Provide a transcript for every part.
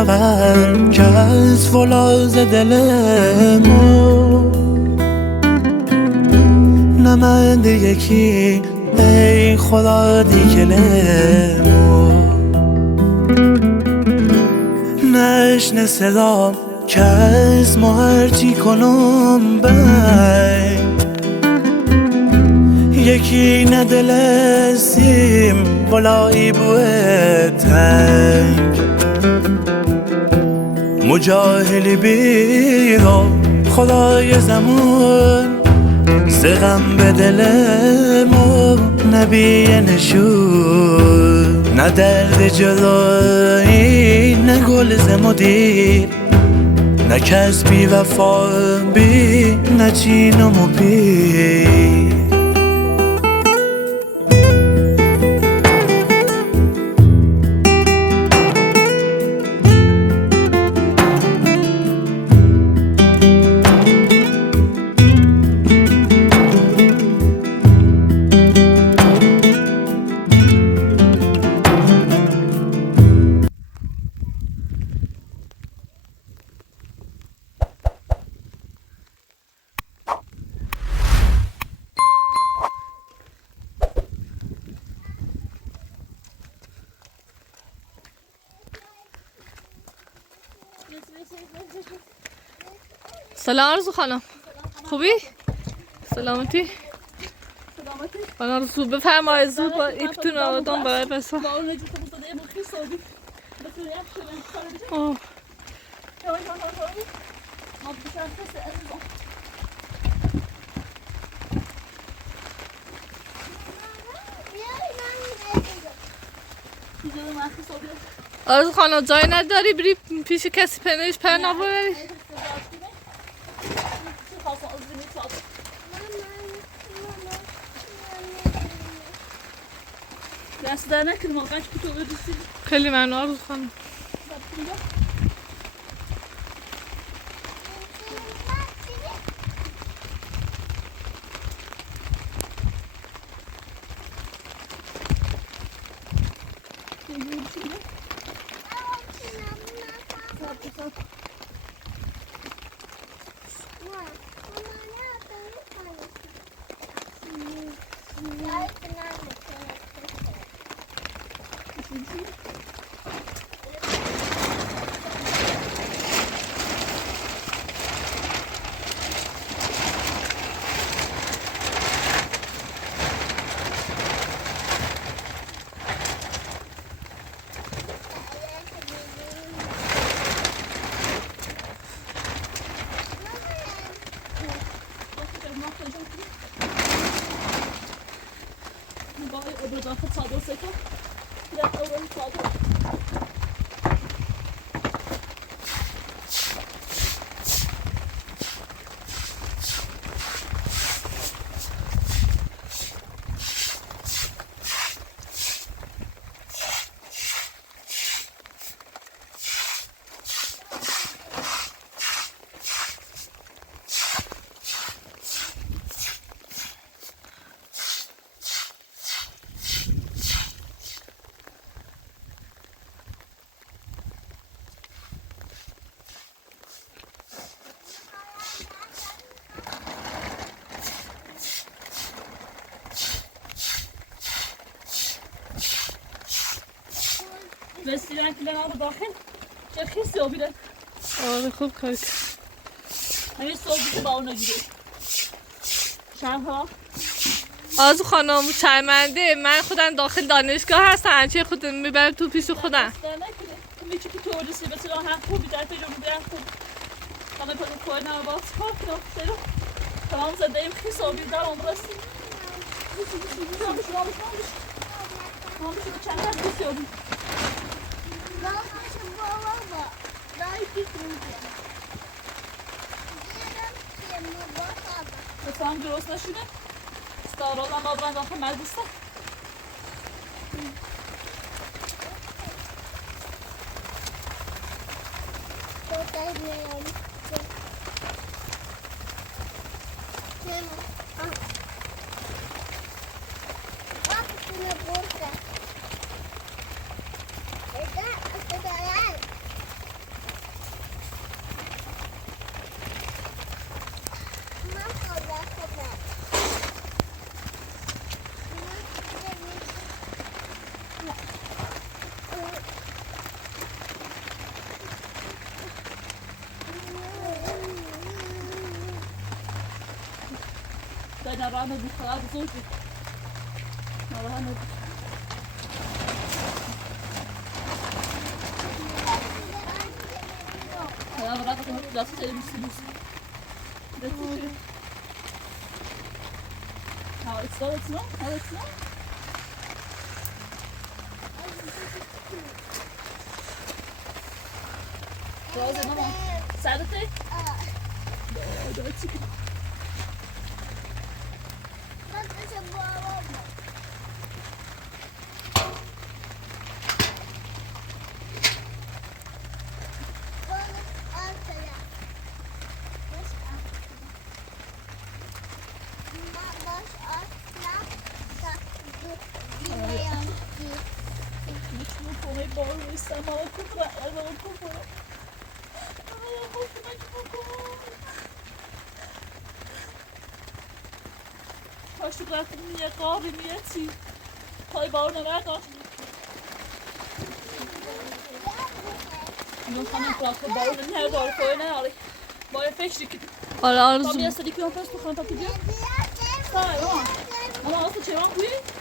شود که از فولاذ دل ما نمند یکی ای خدا دیگلمو نشنه صدام که از ما هرچی کنم بین یکی ندل سیم ولایی بوه تنگ مجاهلی بیرا خدای زمان زغم به دل ما نبی نشون نه درد جدایی نه گل زمدیر نه کس بی وفا بی نه چینم و بی سلام آرزو خانم خوبی؟ سلامتی؟ خانم آرزو بفرمایید زود با ایپتون آدم باید بسا آرزو خانم جای نداری بری پیش کسی پنهش پر نبری؟ دست در نکنم آقاش که تو بریسی خیلی ممنون آرزو خانم رسیدن که لنها داخل چه خیلی آبیده آره خوب کار کرد همین صبح با اونو گیره شبها آرزو خانم شرمنده من خودم داخل دانشگاه هستم هرچی خودم میبرم تو پیش خودم میچه که تو رسی به سلام هم خوبی در تجربه بیرم خوب همه پنو کوه نمه باز کار کنم سلام تمام زده ایم خیلی آبیده در اون رسیم رامش به چند هست کسی آبید تو هم درست نشونه ستارال هم بابرن داخل مجلسه نراها ندی خراب زودی نراها ندی Ja, maar dat is helemaal niet. Dat is het. Nou, het zal het nog. Hou het nog. Zo is het nog. Zet het in. Ja, dat is het. Dat is een bal. Alsjeblieft, meer graven, meer zien. Ga je bouwen naar weg af. En dan gaan we plaats bouwen en heel bouwen voor je naar. Bouw je visje. Kom je eerst die knop eens begonnen dat te doen? Sta je man. Maar als het je man goed?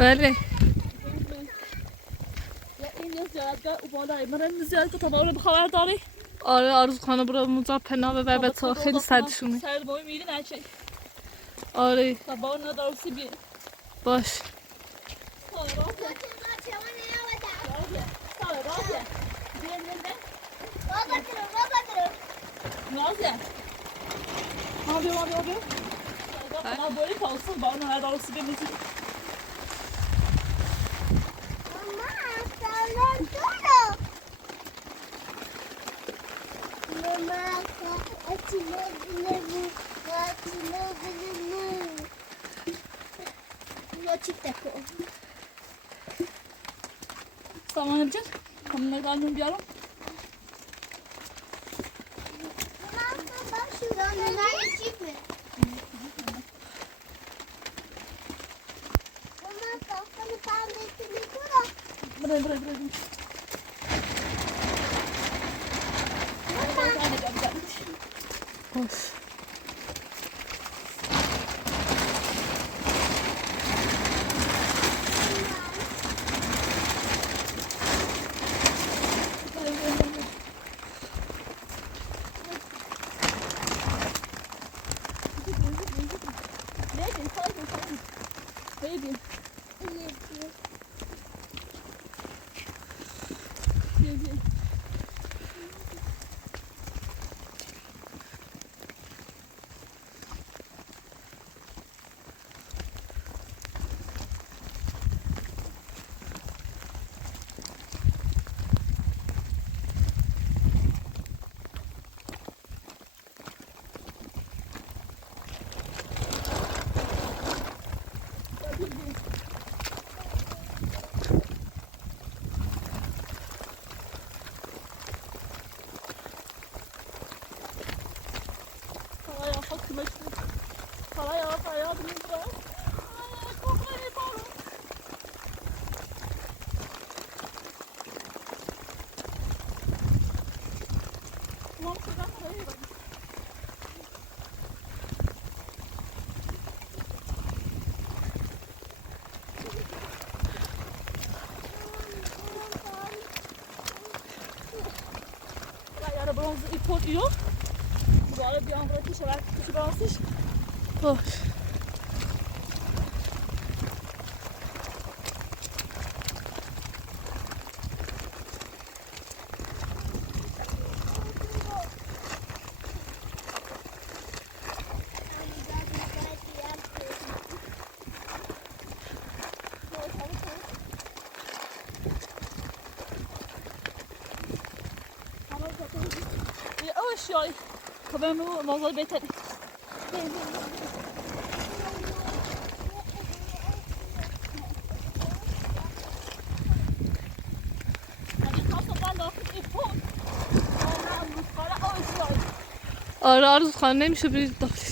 بله این زیادگاه بالای من زیادگاه تا بالا خبر داری؟ آره آرزو خانه برو اونجا پناه ببر به تا خیلی سردشونه سرد بایی میری نچه آره تا بالا ندارسی بیر باش ساله راکه ساله راکه بین نازه ما بیا ما بایی پاسل بالا ندارسی بیر میزید Tamam Ercan. Kamına kaldım bir yarım. Bak şuradan neler geçeyim mi? Mama kafanı pembesini kura. Bırak. باش Baby. Arabamızı ipot yok. Böyle bir an bırakış olarak kişi bağımsız. باش Yavaş yavaş. Kameramı vallahi beter. آره آرزو خانه نمیشه برید داخلش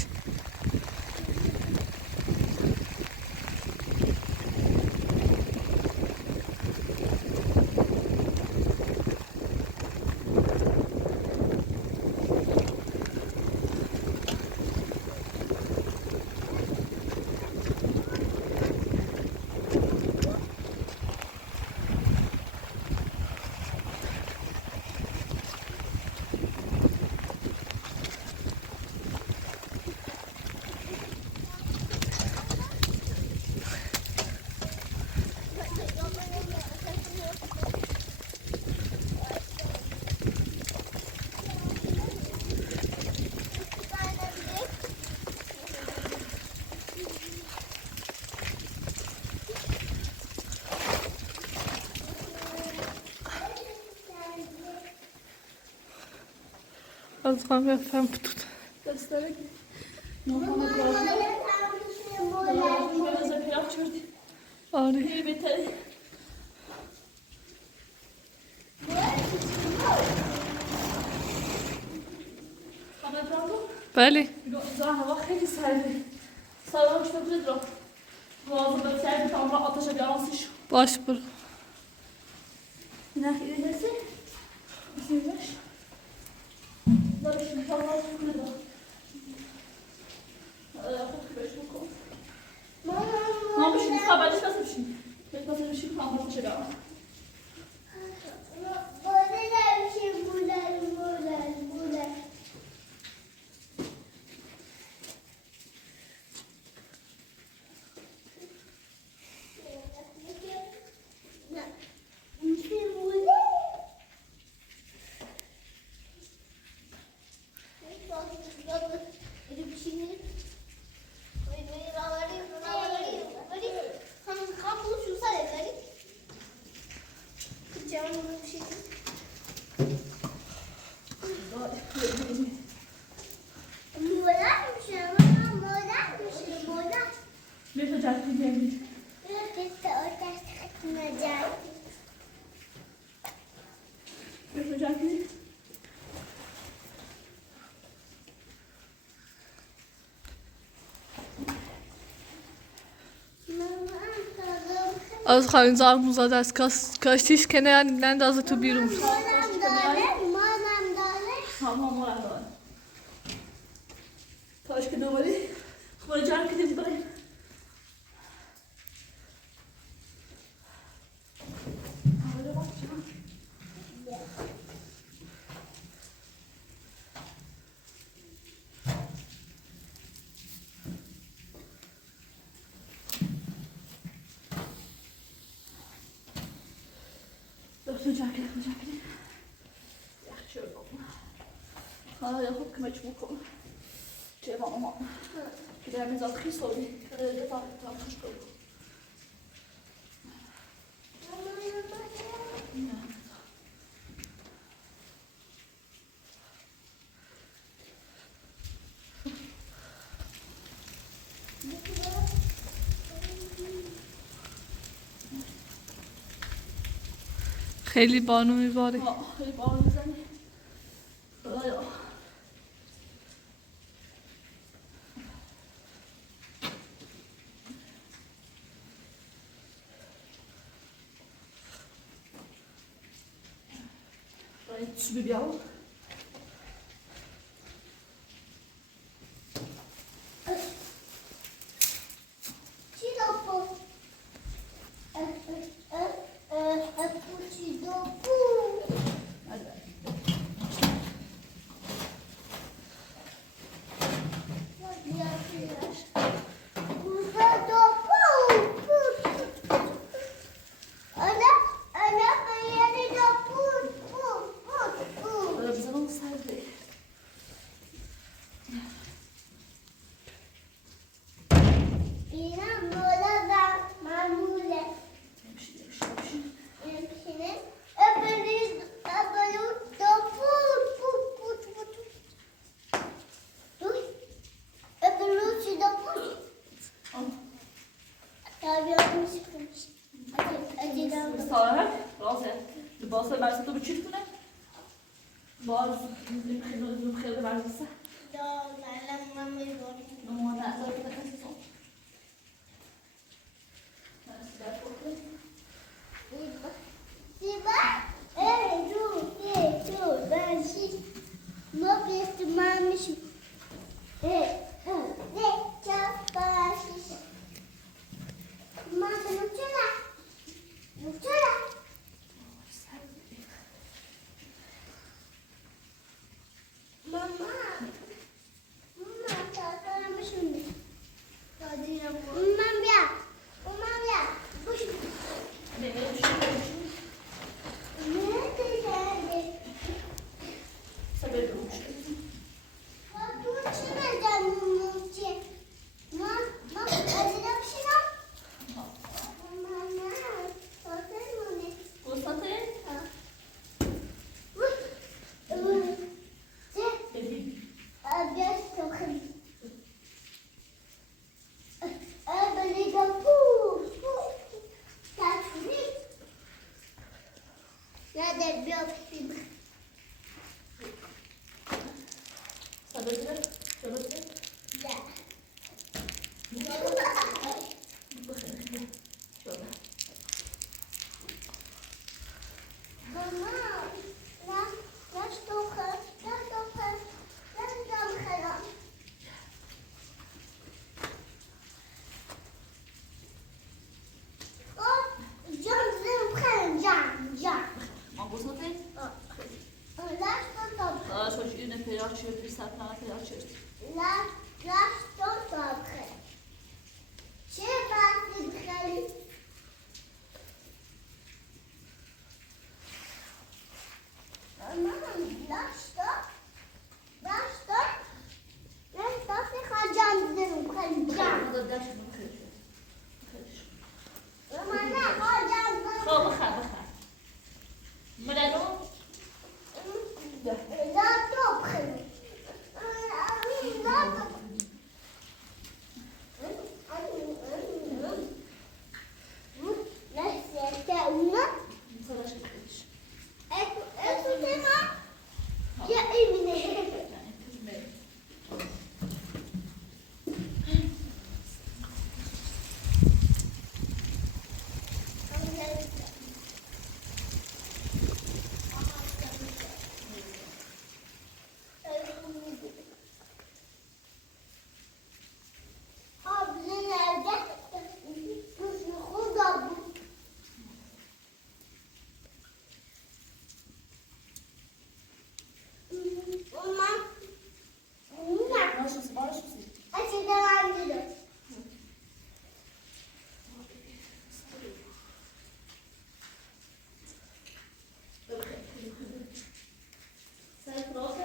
از خواهم بفهم بتود دسترک نوحانه کردی از پیاک کردی آره خیلی بهتره خانه برامو بله اینجا هوا خیلی سرده سلام شده برید را لازم به سرد تمام را آتش بیارانسیش باش برو نه خیلی هستی بسیارش دارشون تمام را برید را خوب که بهش بکن ما بشین خبرش بس بشین بس بشین تمام آتش بیاران بیا جلدی بیایید بیا جلدی از خواهیم زارمون زاده از کاشتیش کنه نندازه تو بیرون مادم داره تمام داره تاش که دوباره خود جمع کردیم بریم دکتر جاکت یخ شد حالا یا خوب کمک بکن چه ماما که در میزاد خیس بودی که تا خوش کنم خیلی بانو میباره خیلی بارون میزنی خدایا باید چی بیاو Ci dopo. Ci dopo. بزنم سرده ساعت رازه لباسه برسه تو بچیت کنه باز خیلی برسه نمونه ازار که کسی سون پیدا چیرتی سطح پیدا چیرتی Lass doch Sache. Schön, was du kannst. Mama, lass doch. Lass doch. Lass doch, ich kann jump. بخیر خدا داشت بخیر Mama, ne, kann jump. خب بخیر مدنو Lass doch. Lass doch. Neyse, una. صداش بخیرش Eso tema. Ya evine. Abi nerede? Burada bu. Mama. Mama. باشه Açı devam ediyor. Sai pronta?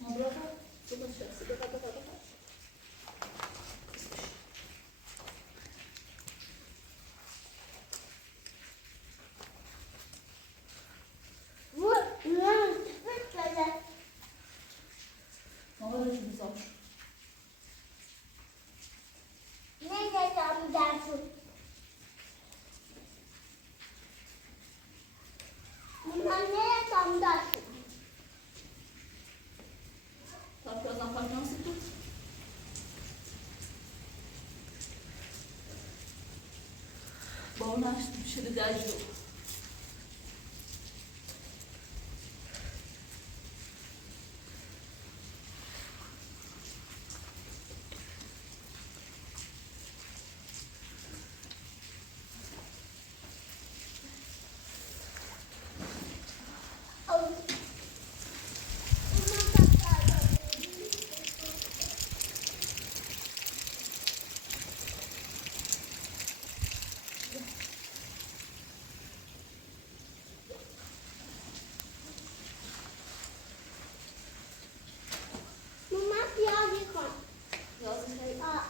Uma broca? Super chance. Bu böyle. Mama da şimdi sor. Ne desem dersin? Bunlar ne desem dersin? Tá birazdan farkına mısın tut? Bağını açtım. Şimdi derci yok. Mama biraz yıkan. Yazın şey. Aa.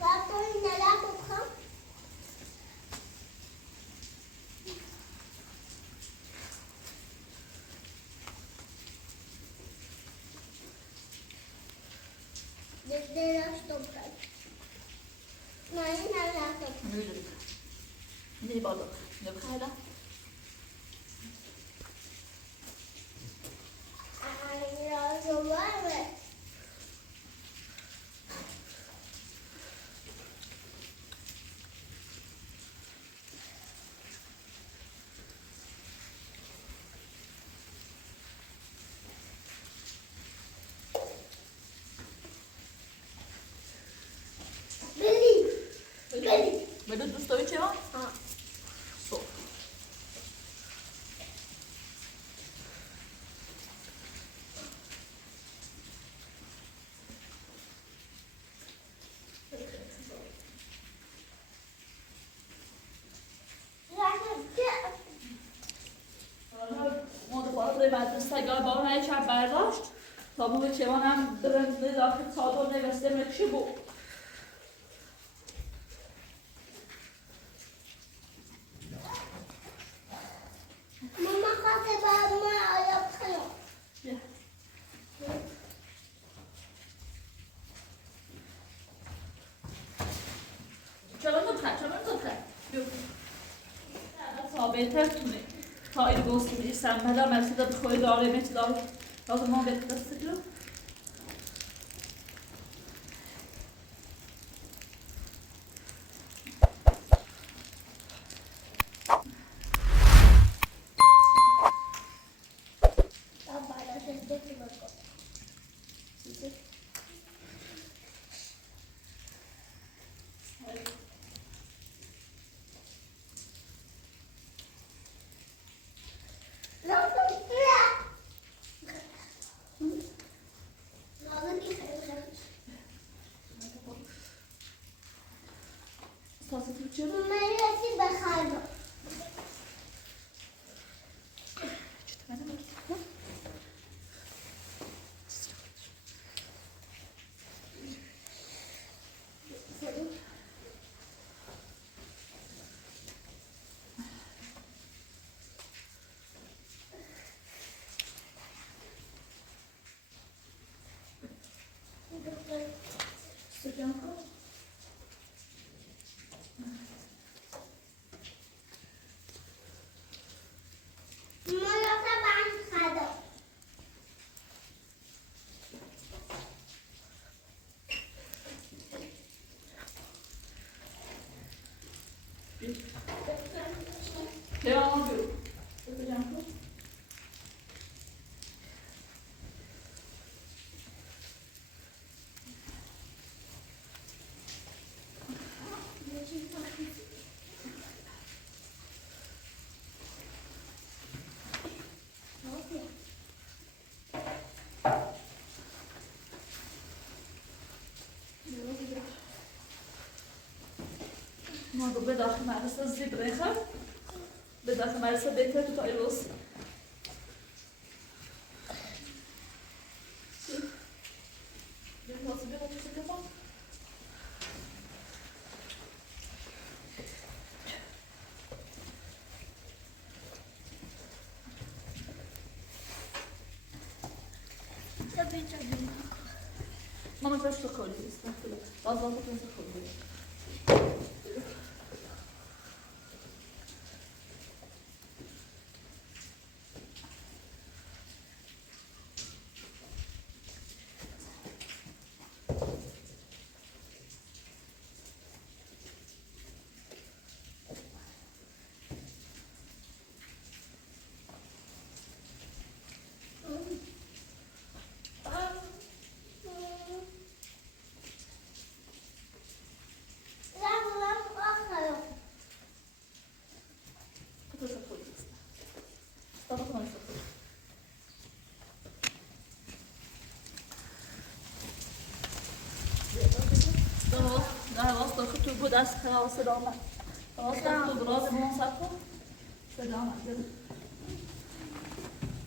Zaten neler kokan? Neler kokan? Neler kokan? Nu är det. Ni bara då. Nu kan jag da. Arezo var mı? Geli. Men du står ju till va? Ha. Så. متفاوت مدرسه‌گاه با اون چند برداشت تا موقع چوانم برنده داخل چادر نوشته مکشی بود Mama kate babama ayakta. چرا تو خد تا بهتر تونه تا این گوست میرسم مدام از صدا بخوری داره مثل لازم ما بهتر دست رو تاسه چیه؟ مریضی بخرم. Devam ediyorum. Bakacağım. Mogę wydać na zibrecha. Wydać na sobie tutaj los. Mama też to chodzi, jest na chwilę. Bardzo potem zachodzi. تو بود از خلاص دامن خلاص تو براز من سبکو سلام علیکم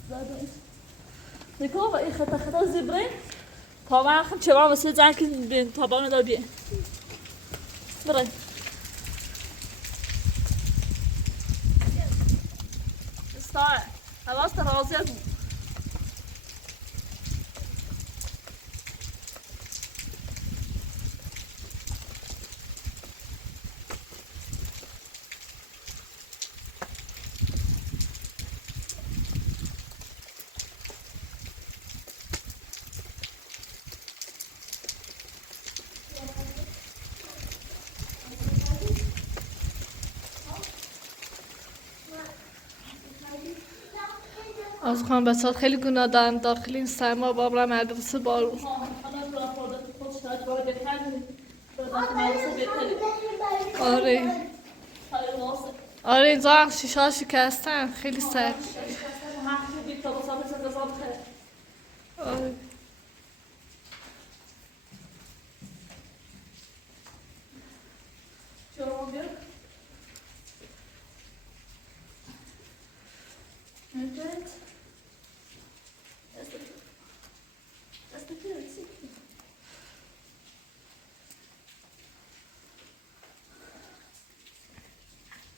زاده دیگه و این خطا زبره تا من خم چه وام سه زن که بین تابانه دار بیه بره استاره حواس ترازیت بود از خان بسات خیلی گناه دارم داخل این سرما بابرا مدرسه بارون آره آره اینجا هم شیشه ها شکستن خیلی سرد آره Evet.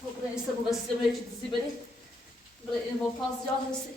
Toprağın ise bu beslemeye çıktısı beni. Buraya ilmi fazla cahilsi.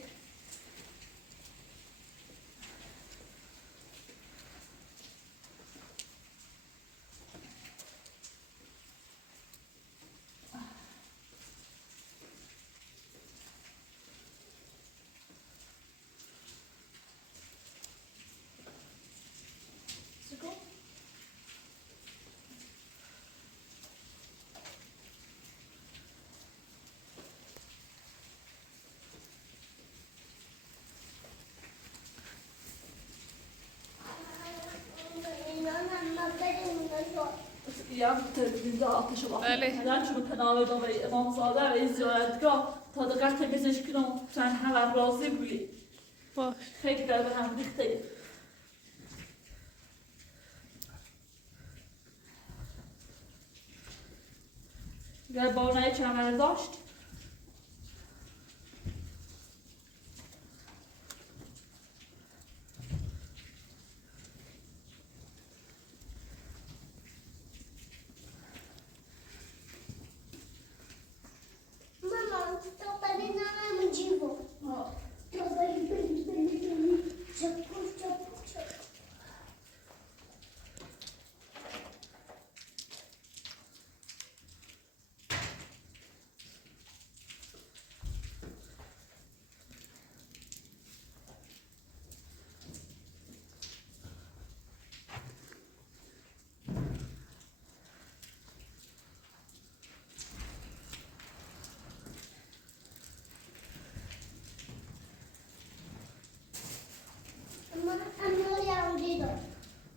یا تلویزیون آتش باید. هدایت شما کنار داوری امامزاده و زیارتگاه تا دقت تمیزش کنم چند همه راضی بودی. باش. خیلی در به هم ریخته. یا بارنای کمر داشت Mama, to tady máme dživo. To tady byli. Čapu.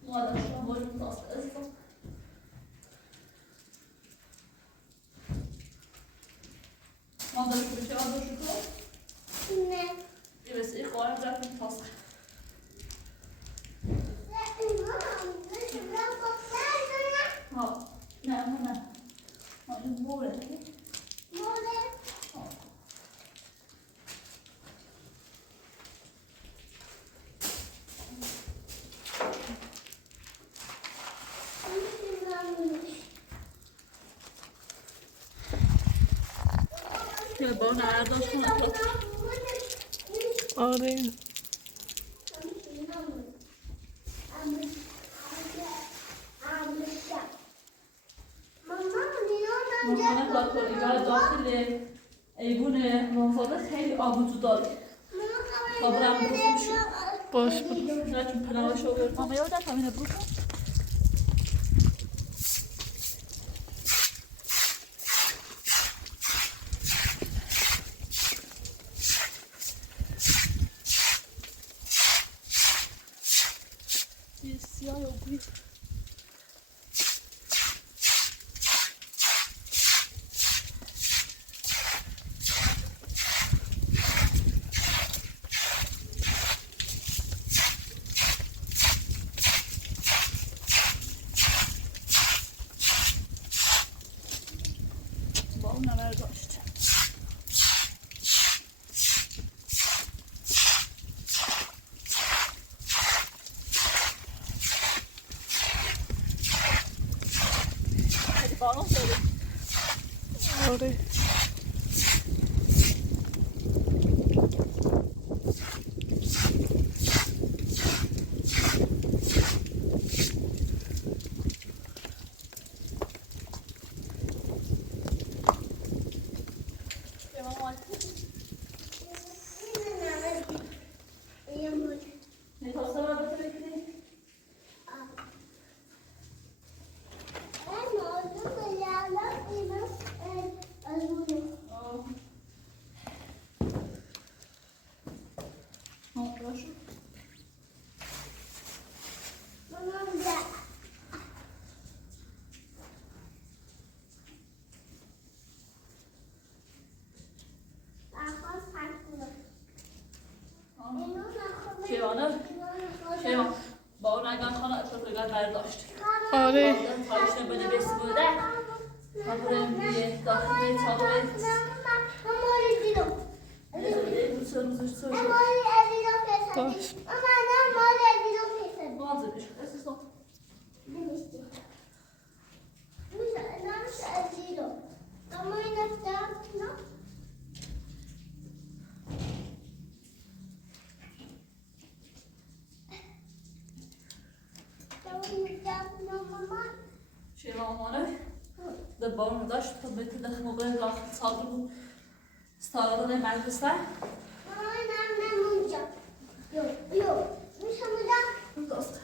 مادر شما باید داست ازم مادر شما چه مادر شما؟ نه. یه بس ای خواهر رفتم تاست ها نه این موره که با نرداشت کنم آره مخانه داخل داخل ایوون منفاده خیلی آب وجود داره تا برم بروش باش برو نه چون پناهش رو برد ماما یادت همینه بروش سیاه و گوی با اون نمر داشت خیلی باران داره آره شیوان با اون اگر خانه اشتاقیگر برداشت آره تایشنه بده بس بوده همونم بیه داخلی تاقویت باش بازه بشه اساسا شیوان مانه ده بارون داشت تا بیت ده موقع داخل صادر بود استعراض مدرسه درست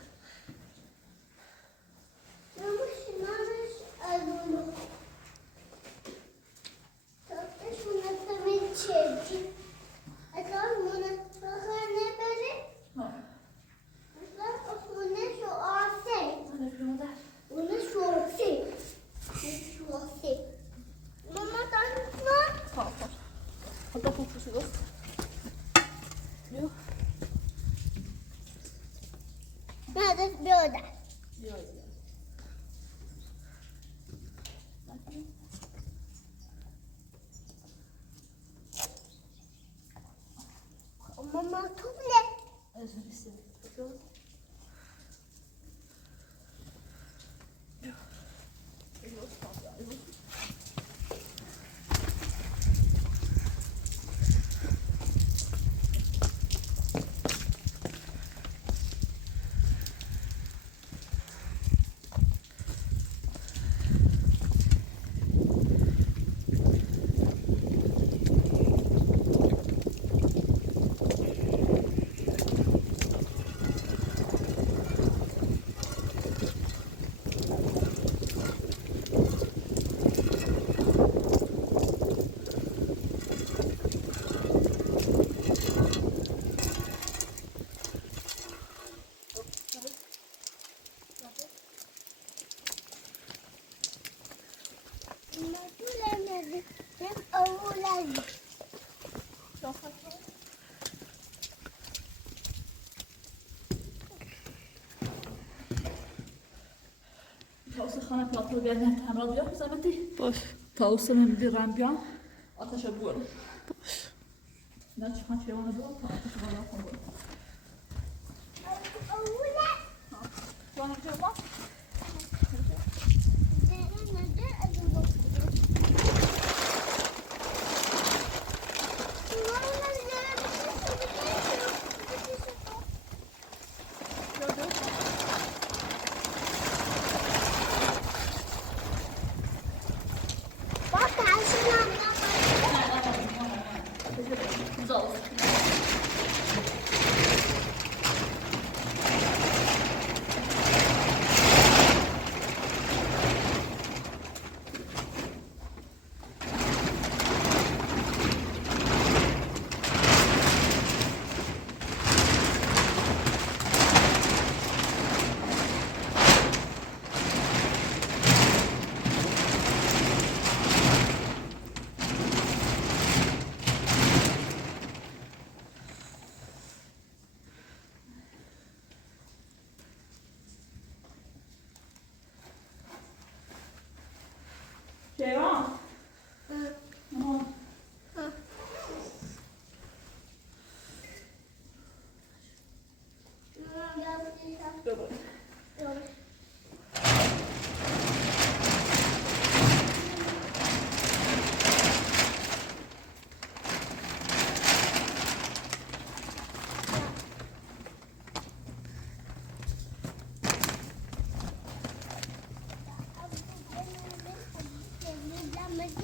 Mamma, Matule. Özür dilerim. Matule nerede? Hem avular. تاوس خانه پاتو بیارن همراه بیا زمتی باش تاوس من بیرم بیام آتش بور نه چخان چیوانه بور تا آتش بالا کن بور Avular. وانه جوا Nerede adım bakıyor? Vallahi nerede bak karşıdan güzel olsun. Ceylan. Tamam. Dur bak.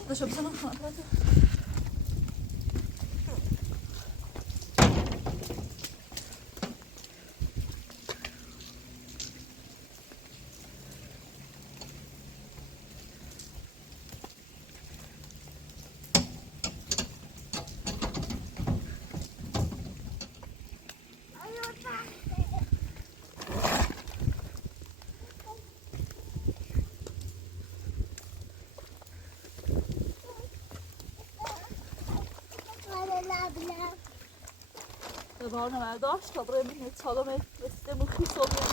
Lascia bisogno Barna berdاشت تا برای من سالم رسیده مخی صبح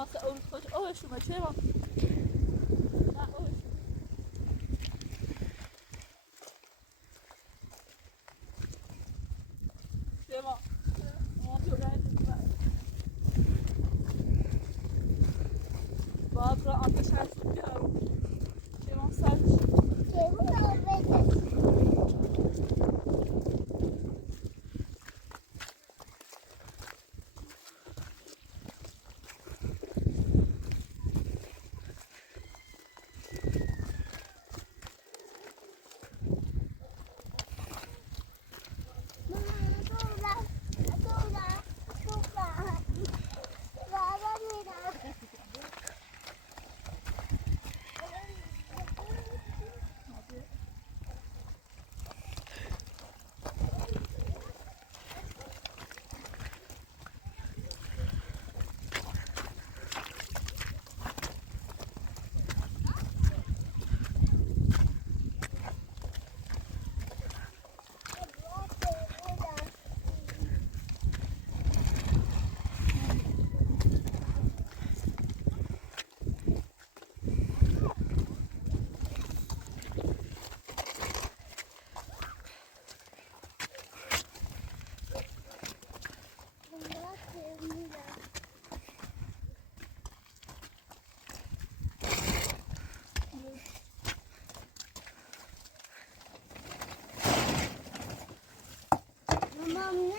واسه اول خوش اوش ما چه ما نه اوش چه ما تو رنج باب را آتش هست بیارم چه ما سرش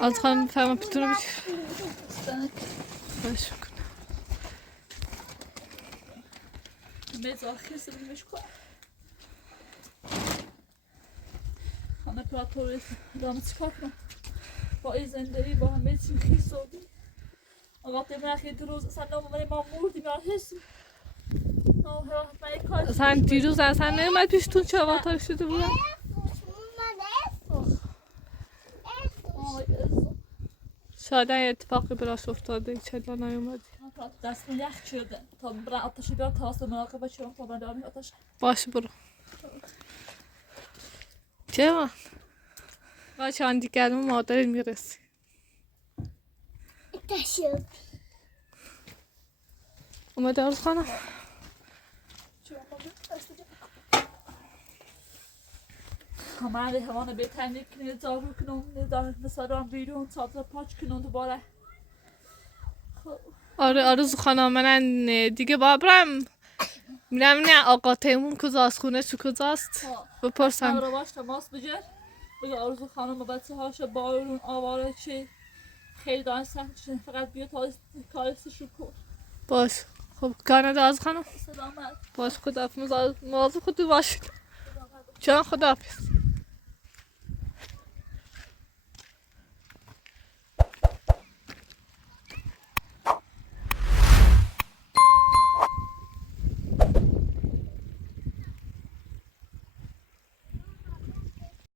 از خانم بفرما پیتون رو بشیر باش میکنم مزاخی سرمش کن خانه پراتوریس دامه چکار کنم با این زندگی با همه چی خیس و وقتی من اخیر دو روز اصلا نامه ما موردیم یا حسیم اصلا دیروز اصلا نمیمد پیشتون چه واتار شده بودم شاید یه اتفاقی براش افتاده چلا نیومدی دستم یخ شده تا برای آتش بیار تا واسه مراقبه شدم تا برای آتش باشه برو چه من؟ باشه آن دیگه الان مادر میرسی تشوف اومده از خانم من هوانه بهتر کنه دارو کنم ندارم مثلا بیرون تا پاچ کنم دوباره آره آرزو خانم من دیگه برم میرم نه آقا تیمون کجاست خونه چو کجاست بپرسم رو باش تماس بگیر بگه آرزو خانم و بچه هاش بارون آواره چی خیلی دارن سخت فقط بیا تا کارستشو کن باش خب کار نده آرزو خانم سلامت باش خداحافظ مواظب خودتون باشید جان خداحافظ